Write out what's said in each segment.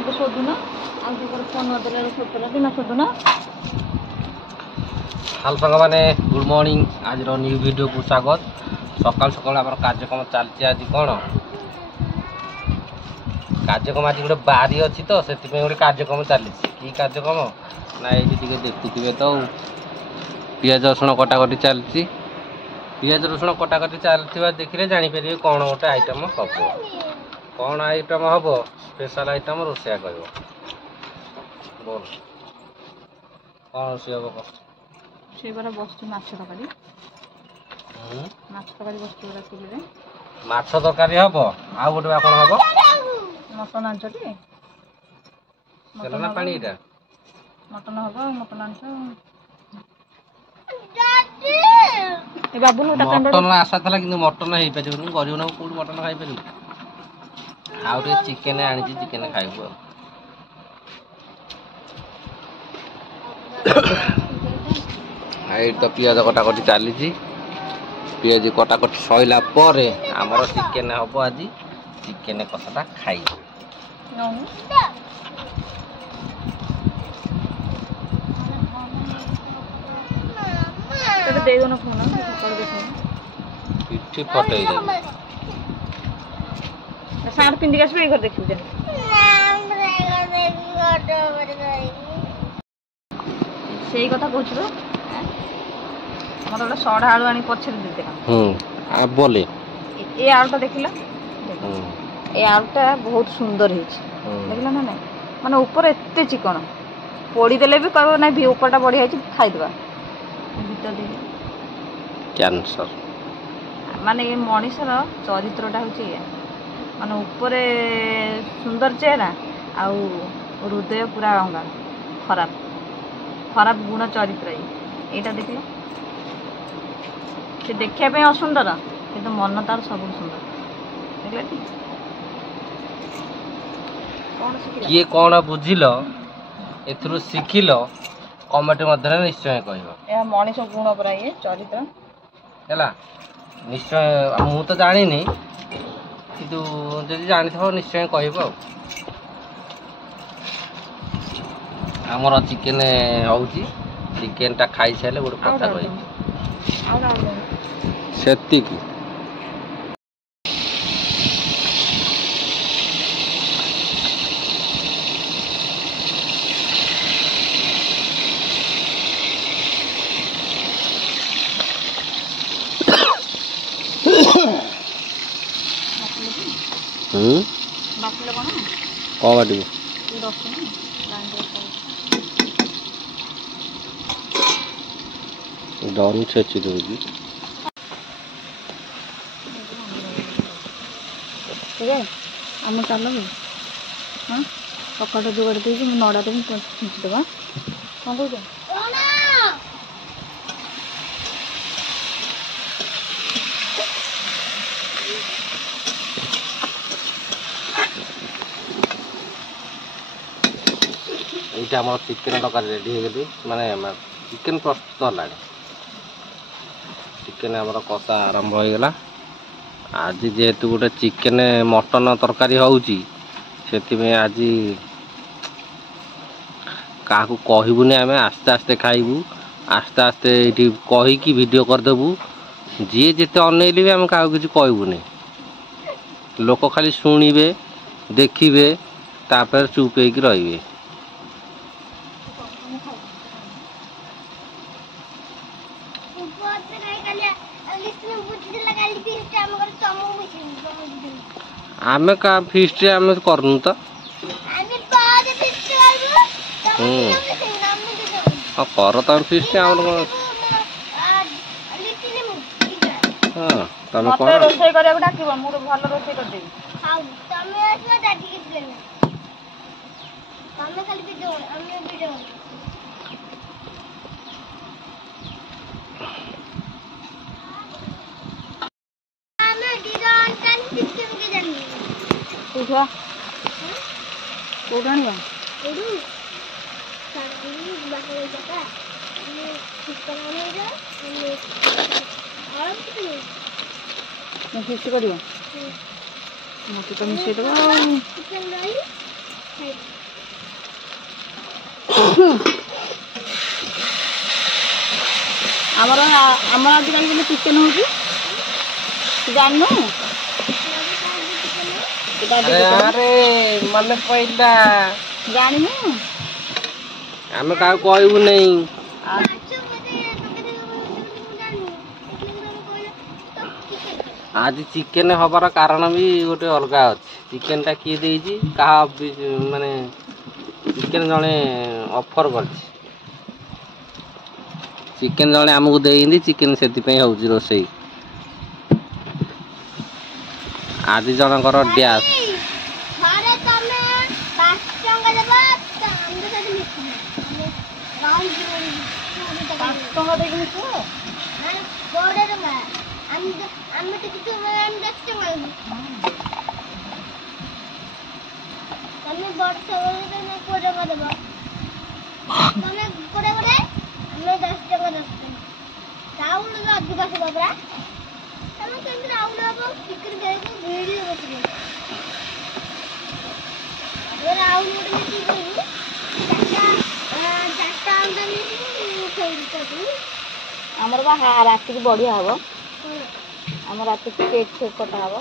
ଏବେ ଶୋଧୁନ ଆଉ ଟିକେ ଫୋନ୍ ନଦେଲେ ଶୋଧୁନାହାନ୍ତି ନା ଶୋଧୁନ। ହାଲ ସାଙ୍ଗମାନେ ଗୁଡ୍ ମର୍ଣ୍ଣିଂ। ଆଜିର ନ୍ୟୁ ଭିଡ଼ିଓକୁ ସ୍ୱାଗତ। ସକାଳୁ ସକାଳୁ ଆମର କାର୍ଯ୍ୟକ୍ରମ ଚାଲିଛି। ଆଜି କ'ଣ କାର୍ଯ୍ୟକ୍ରମ? ଆଜି ଗୋଟେ ବାରି ଅଛି ତ ସେଥିପାଇଁ ଗୋଟେ କାର୍ଯ୍ୟକ୍ରମ ଚାଲିଛି। କି କାର୍ଯ୍ୟକ୍ରମ ନା ଏଇଠି ଟିକେ ଦେଖୁଥିବେ ତ ପିଆଜ ରସୁଣ କଟାକଟି ଚାଲିଛି। ପିଆଜ ରସୁଣ କଟାକଟି ଚାଲିଥିବା ଦେଖିଲେ ଜାଣିପାରିବେ କ'ଣ ଗୋଟେ ଆଇଟମ୍ ହେବ। କ'ଣ ଆଇଟମ୍ ହେବ? ସ୍ପେଶାଲ ଆଇଟମ୍ ରୋଷେଇଆ କହିବ। ବୋଲ କ'ଣ ରୋଷେଇ ହେବ? ସେ ପରା ବସୁଛି ମାଛ ତରକାରୀ। ମାଛ ତରକାରୀ ବସୁଛି ପରା ଚୁଲିରେ। ମାଛ ତରକାରୀ ହେବ। ଆଉ ଗୋଟେ କ'ଣ ହେବ? ମଟନ ଆଣିଛଟି? ତେଲ ନା ପାଣି? ଏଇଟା ମଟନ ହେବ। ମଟନ ଆଣିଛ। ମଟନ ଆଶା ଥିଲା କିନ୍ତୁ ମଟନ ହେଇପାରିବନି। ଗରିବ ଲୋକ କୋଉଠି ମଟନ ଖାଇପାରିବୁ? ଆଉ ଟିକେ ଚିକେନ ଆଣିଛି, ଚିକେନ ଖାଇବୁ ଆଉ। ଏଇଠି ତ ପିଆଜ କଟାକଟି ଚାଲିଛି। ପିଆଜ କଟାକଟି ସରିଲା ପରେ ଆମର ଚିକେନ ହେବ। ଆଜି ଚିକେନ କଷାଟା ଖାଇବୁ। ଦେଇଦନ ଫୋନ ପିଠି ଫଟେଇ ଦେବି। ସାର୍ଟ ପିନ୍ଧିକି ଆସିବେ, ଏଇ ଘର ଦେଖିବୁ। ସେଇ କଥା କହୁଛୁ ତ। ଆମର ଗୋଟେ ସଢ଼ା ଆଳୁ ଆଣି ପଛରେ ଦେଇଦେଲା। ବୋଲେ ଏ ଆଳୁଟା ଦେଖିଲ? ଏ ଆଳୁଟା ବହୁତ ସୁନ୍ଦର ହେଇଛି, ଦେଖିଲ ନା ନାଇଁ? ମାନେ ଉପରେ ଏତେ ଚିକଣ, ପୋଡ଼ିଦେଲେ ବି କହିବ ନାଇଁ ଉପରଟା ବଢ଼ିଆ ହେଇଛି, ଖାଇଦେବା। ଭିତର ଦେଇକି କ୍ୟାନ୍ସର। ମାନେ ଏ ମଣିଷର ଚରିତ୍ରଟା ହେଉଛି ଏଇଆ। ମାନେ ଉପରେ ସୁନ୍ଦର ଚେହେରା ଆଉ ହୃଦୟ ପୁରା ଅଙ୍ଗାଳ। ଖରାପ ଖରାପ ଗୁଣ ଚରିତ୍ର। ଏଇଟା ଦେଖିଲ? ସେ ଦେଖିବା ପାଇଁ ଅସୁନ୍ଦର କିନ୍ତୁ ମନ ତାର ସବୁଠୁ ସୁନ୍ଦର। ଦେଖିଲ ଟି? କିଏ କ'ଣ ବୁଝିଲ, ଏଥିରୁ ଶିଖିଲ, କମେଣ୍ଟ ମଧ୍ୟରେ ନିଶ୍ଚୟ କହିବ। ଏହା ମଣିଷ ଗୁଣ ପରା, ଇଏ ଚରିତ୍ର ହେଲା। ନିଶ୍ଚୟ ମୁଁ ତ ଜାଣିନି, କିନ୍ତୁ ଯଦି ଜାଣିଥିବ ନିଶ୍ଚୟ କହିବ ଆଉ। ଆମର ଚିକେନ ହେଉଛି। ଚିକେନଟା ଖାଇସାରିଲେ ଗୋଟେ କଥା କହିବି। ସେତିକି। ବାଟିଲେ କ'ଣ ବାଟିବୁ? ଡରୁ ଛେଚି ଦେଉଛି। ଆମ ଚାଲ ହଁ ସକାଳଟା ଯୋଗାଡ଼ି ଦେଇକି ମୁଁ ନଡ଼ା ଦେବି, ଛିଞ୍ଚିଦେବା। କ'ଣ କହୁଛ? এইটা আমার চিকেন তরকারি রেডি হয়ে গেলি, মানে চিকেন প্রস্তুত হলানি। চিকেন আমার কষা আরম্ভ হয়ে গলা। আজ যেহেতু গোটে চিকেন মটন তরকারি হଉଛି, ସେଥିପାଇଁ ଆଜି କାହାକୁ କହିବୁନି। ଆମେ ଆସ୍ତେ ଆସ୍ତେ ଖାଇବୁ, ଆସ୍ତେ ଆସ୍ତେ ଏଇଠି କହିକି ଭିଡ଼ିଓ କରିଦେବୁ। ଯିଏ ଯେତେ ଅନେଇଲେ ବି ଆମେ କାହାକୁ କିଛି କହିବୁନି। ଲୋକ ଖାଲି ଶୁଣିବେ, ଦେଖିବେ, ତାପରେ ଚୁପ୍ ହେଇକି ରହିବେ। ଆମେ କା ଫିଷ୍ଟରେ ଆମେ କରୁନୁ ତ। ହଁ କର ତମେ ଫିଷ୍ଟ, ଆମର କ'ଣ? ହଁ ତମେ କ'ଣ ରୋଷେଇ କରିବାକୁ ଡାକିବ? ମୁଁ ଭଲ ରୋଷେଇ କରିଦେବି। କୋଉଠୁ ଆଣିବା? ଫିଷ୍ଟ କରିବ? ମୋତେ ତ ମିଶେଇଦେବ ଆଉ। ଆମର ଆମର ଆଜିକାଲି ଯେମିତି ଚିକେନ ହଉଛି ଜାଣିନୁ ଆରେ ମନେ ପଇଲା ଜାଣିନୁ ଆମେ କାହାକୁ କହିବୁ ନେଇ ଆଜି ଚିକେନ ହବାର କାରଣ ବି ଗୋଟେ ଅଲଗା ଅଛି ଚିକେନଟା କିଏ ଦେଇଛି କାହା ମାନେ ଚିକେନ ଜଣେ ଅଫର କରିଛି ଚିକେନ ଜଣେ ଆମକୁ ଦେଇଛନ୍ତି ଚିକେନ ସେଥିପାଇଁ ହଉଛି ରୋଷେଇ ଆଜି ଜଣଙ୍କର ଡ୍ୟାସ୍ ଆମର ବା ରାତିକି ବଢିଆ ହବ ଆମ ରାତିକି କେକ୍ ଫେକ୍ କଟା ହବ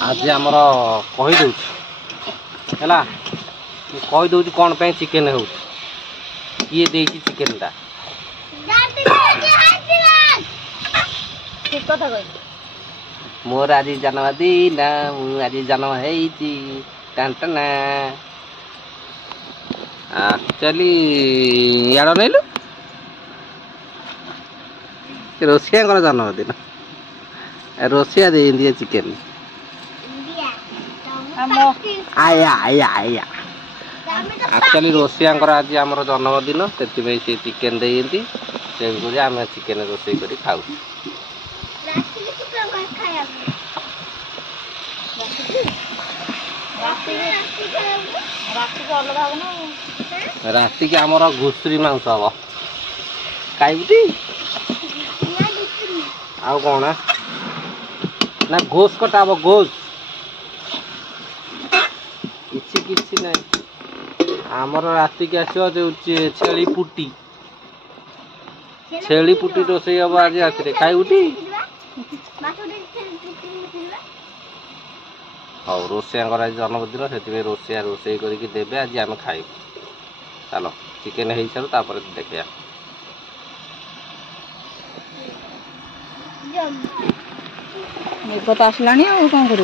आज आमर कहीदे है कहीदे कौन पे चिकेन हो किए दे चिकेन टा मोर आज जन्मदिन आज जन्म टाना एक्चुअली यार नईलु रोसिया जन्मदिन रोसिया दे दिए चिकेन आया आया आया एक्चुअली रोसिया आज आम जन्मदिन से चिकेन देती से आम चिकेन रोसे कर खाऊ राति की आमर घुसुरी मांस हम खाइबुटी आउ कौन ना घोष कटा हम घोष किसी ना आमर राति की आसो जो छेली पुटी रोसे हम आज राति खाइबुटी हाँ रोसिया आज जन्मदिन से रोसिया रोसे करके देवे आज आम खाइबू चलो चिकेन हो सारू तापर देखिया मेघ तो आसलानी आ कौन कर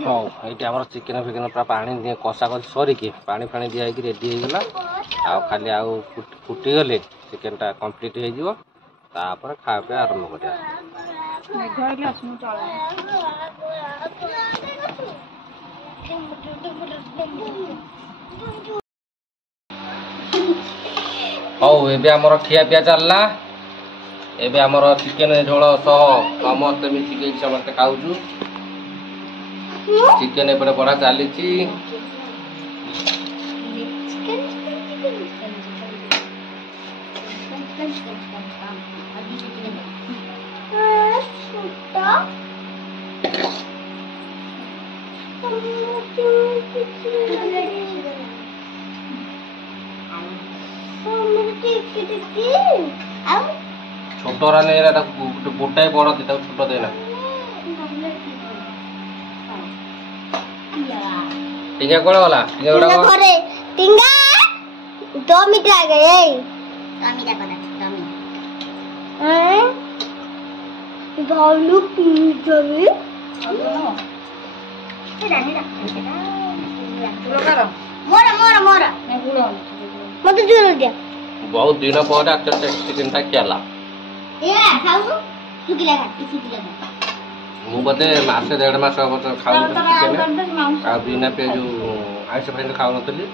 हाँ ये आम चिकेन फिकेन पूरा पानी कषा कर सरिकी पानी फाणी दिखाई रेडी होगा खाली आउ फुटीगले चिकेन टा कम्प्लीट होपर खावा पे आरंभ कर हौ एमर खिया पिया चलला एबे आमर चिकेन झोल सह समस्ते मिसिक समस्ते खाऊँ चिकेन एपटे पढ़ा चली छोट गोटाए बड़ छोट देना टिंगा कोड़ वाला टिंगा टिंगा कोड़ करे टिंगा 2 मिनट आ गए 2 मिनट कोना 2 मिनट हैं भालू पिजरी मोरा मत जोर दिया बहुत दिन पर डॉक्टर से चिकन टा केला ए खाऊ सुकिला खा मु बते मासे 1.5 मास अब खाऊ चिकन आ बिना पे जो आइस फाइन खाऊ नतली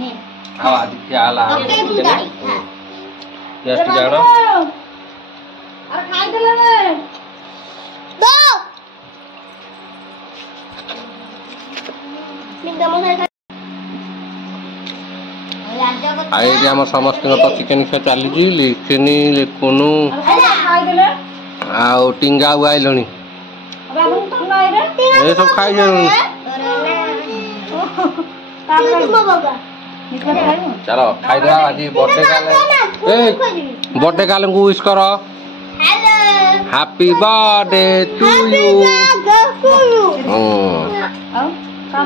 ने आ आज केला ओके बुदाई टेस्ट जानो अरे खाई देले रे दो मिंगा मोसा आइए हम समस्त तो चिकन खा चली लिखनी लिखुनु खाई देले आ टिंगा आइलनी अबे हम तो नहीं रे ये सब खाई जाऊँ चलो खाई दे आज बर्थडे काले ए बर्थडे काले को विश करो hello happy birthday to you आओ का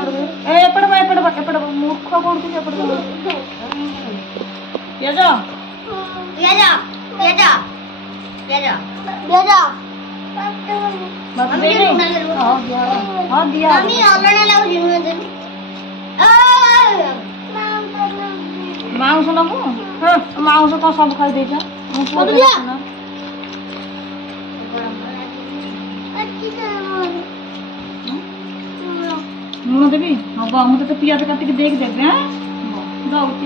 ए एपड़ मूर्ख कोन के एपड़ ये जा मत दे हां दिया मम्मी अलना लाउ जिनु दे मांस नबो हां मांस तो सब खाई दे जा लूण देबी हां हम तो पियाज काट के देख देबे हैं दौती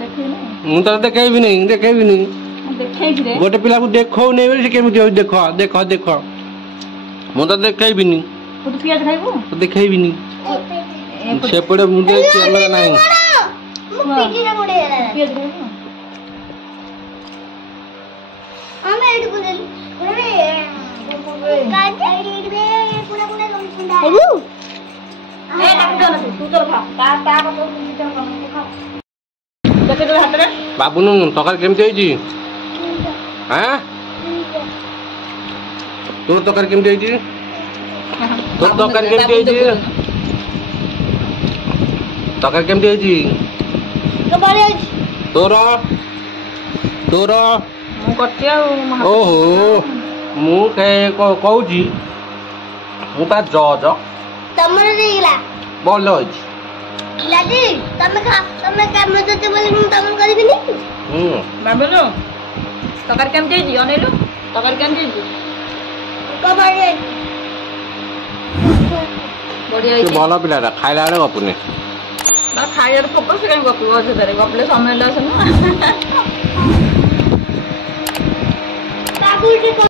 देखे ना मु तो देखे भी नहीं देखे कि रे गोटे पिला को देखो नहीं बोले से केमिति हो देखो मु तो देखे भी नहीं तू तो पियाज खाइबो तो देखे भी नहीं से पड़े मुंडे कैमरा नहीं पिटी रे मुडे पियाज खाइबो हमें एड को दे बाबू नु तकार केमती होई हां तोर तकार केमती होई तोर तकार केमती होई तकार केमती होई तोर मु करती आ ओहो मु के कहूची मु पा जज तमरे देला बोल होई लाडी तमे काम दते बोली मु तम करबिनी बाबलो तकर केम देजी अनेलो तकर केम देजी कबाड़े बढ़िया तू भलो पिलाटा खाइला बेले गपुने ना खाइयार फोकस काई गपु अझ धरे गपले समय लस ना बाबू